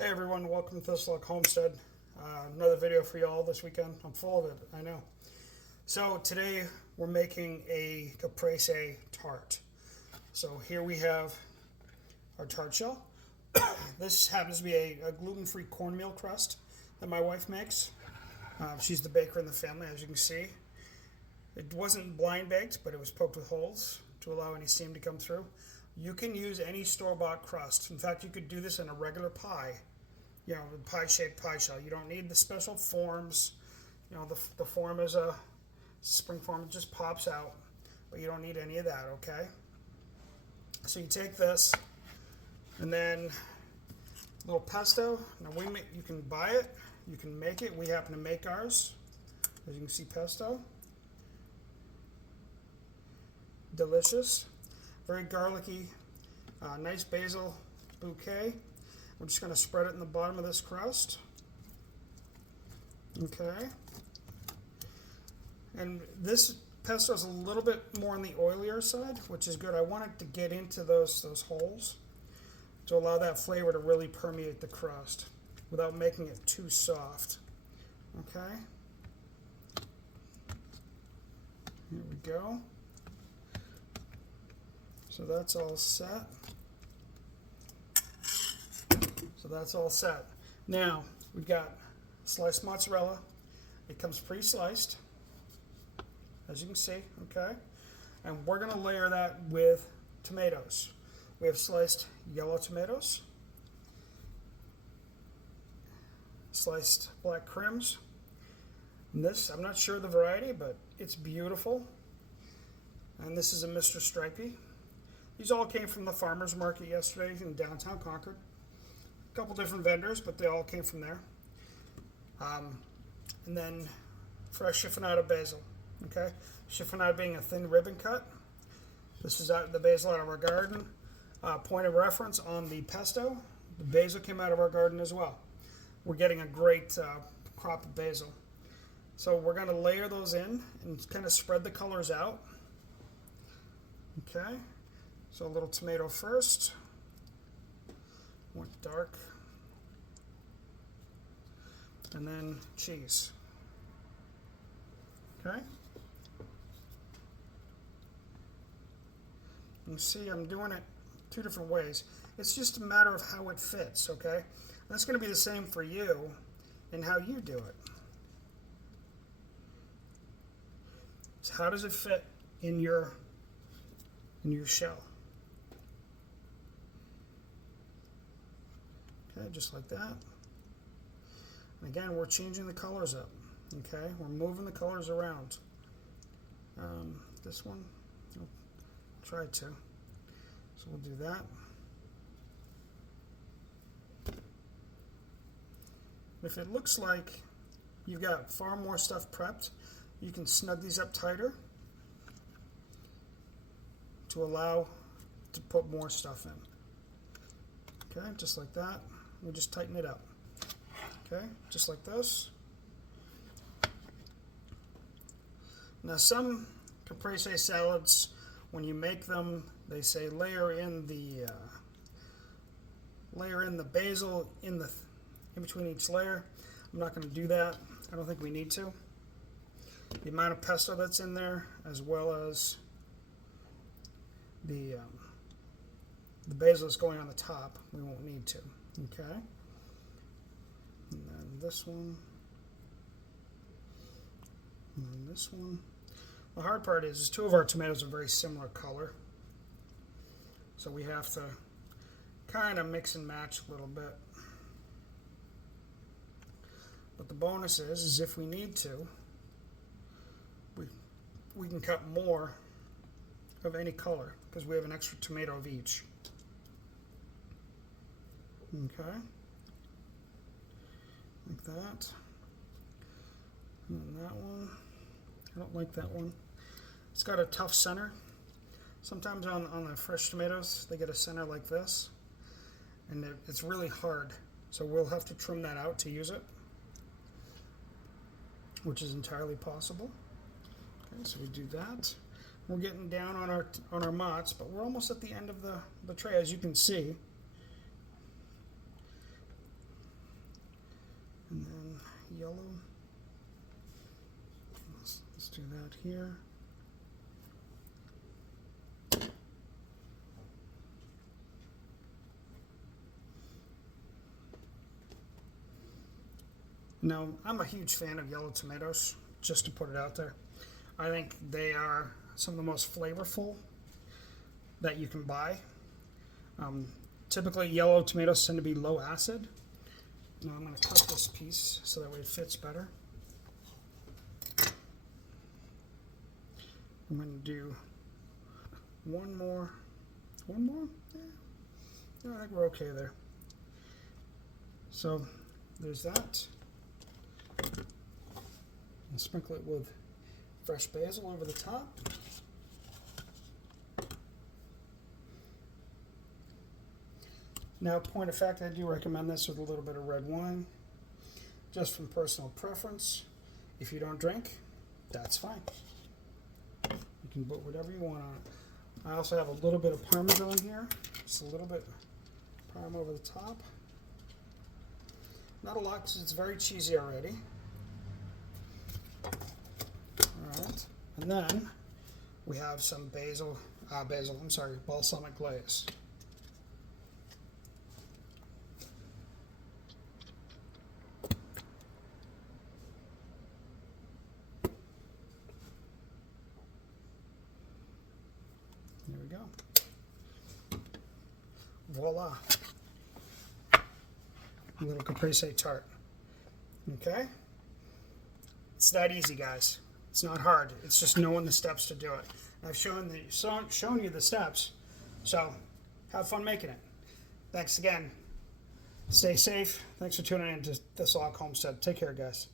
Hey everyone, welcome to Thistlehawk Homestead. Another video for y'all this weekend. I'm full of it, I know. So today we're making a Caprese tart. So here we have our tart shell. This happens to be a gluten-free cornmeal crust that my wife makes. She's the baker in the family, as you can see. It wasn't blind baked, but it was poked with holes to allow any steam to come through. You can use any store-bought crust. In fact, you could do this in a regular pie, the pie-shaped pie shell. You don't need the special forms. The form is a spring form. It just pops out, but you don't need any of that, okay? So you take this, and then a little pesto. Now you can buy it. You can make it. We happen to make ours. As you can see, pesto. Delicious. Very garlicky, nice basil bouquet. We're just going to spread it in the bottom of this crust. Okay. And this pesto is a little bit more on the oilier side, which is good. I want it to get into those holes to allow that flavor to really permeate the crust without making it too soft. Okay. Here we go. So that's all set. Now, we've got sliced mozzarella. It comes pre-sliced, as you can see, okay? And we're gonna layer that with tomatoes. We have sliced yellow tomatoes, sliced black crims. And this, I'm not sure of the variety, but it's beautiful. And this is a Mr. Stripey. These all came from the farmer's market yesterday in downtown Concord. A couple different vendors, but they all came from there. And then fresh chiffonado basil. Okay, chiffonado being a thin ribbon cut. This is the basil out of our garden. Point of reference on the pesto, the basil came out of our garden as well. We're getting a great crop of basil. So we're going to layer those in and kind of spread the colors out. Okay. So a little tomato first, went dark, and then cheese. Okay. You see, I'm doing it two different ways. It's just a matter of how it fits, okay? That's going to be the same for you and how you do it. So how does it fit in your shell? Okay, just like that. And again, we're changing the colors up. Okay, we're moving the colors around. This one, I'll try to. So we'll do that. If it looks like you've got far more stuff prepped, you can snug these up tighter to allow to put more stuff in. Okay, just like that. We'll just tighten it up. Okay, just like this. Now some Caprese salads, when you make them, they say layer in the basil in between each layer. I'm not going to do that. I don't think we need to. The amount of pesto that's in there, as well as the basil is going on the top, we won't need to. Okay. And then this one. And then this one. The hard part is two of our tomatoes are very similar color. So we have to kind of mix and match a little bit. But the bonus is if we need to, we can cut more of any color because we have an extra tomato of each. Okay, like that. And then that one, I don't like that one. It's got a tough center. Sometimes on the fresh tomatoes, they get a center like this, and it's really hard. So we'll have to trim that out to use it, which is entirely possible. Okay, so we do that. We're getting down on our mozz, but we're almost at the end of the tray, as you can see. yellow. Let's do that here. Now, I'm a huge fan of yellow tomatoes, just to put it out there. I think they are some of the most flavorful that you can buy. Typically, yellow tomatoes tend to be low acid. Now I'm going to cut this piece so that way it fits better. I'm going to do one more. One more? Yeah, I think we're okay there. So there's that. I'll sprinkle it with fresh basil over the top. Now, point of fact, I do recommend this with a little bit of red wine, just from personal preference. If you don't drink, that's fine. You can put whatever you want on it. I also have a little bit of Parmesan here, just a little bit of Parm over the top. Not a lot because it's very cheesy already. Alright, and then we have some balsamic glaze. There we go. Voila. A little Caprese tart. Okay? It's that easy, guys. It's not hard. It's just knowing the steps to do it. I've shown you the steps, so have fun making it. Thanks again. Stay safe. Thanks for tuning in to Thistlehawk Homestead. Take care, guys.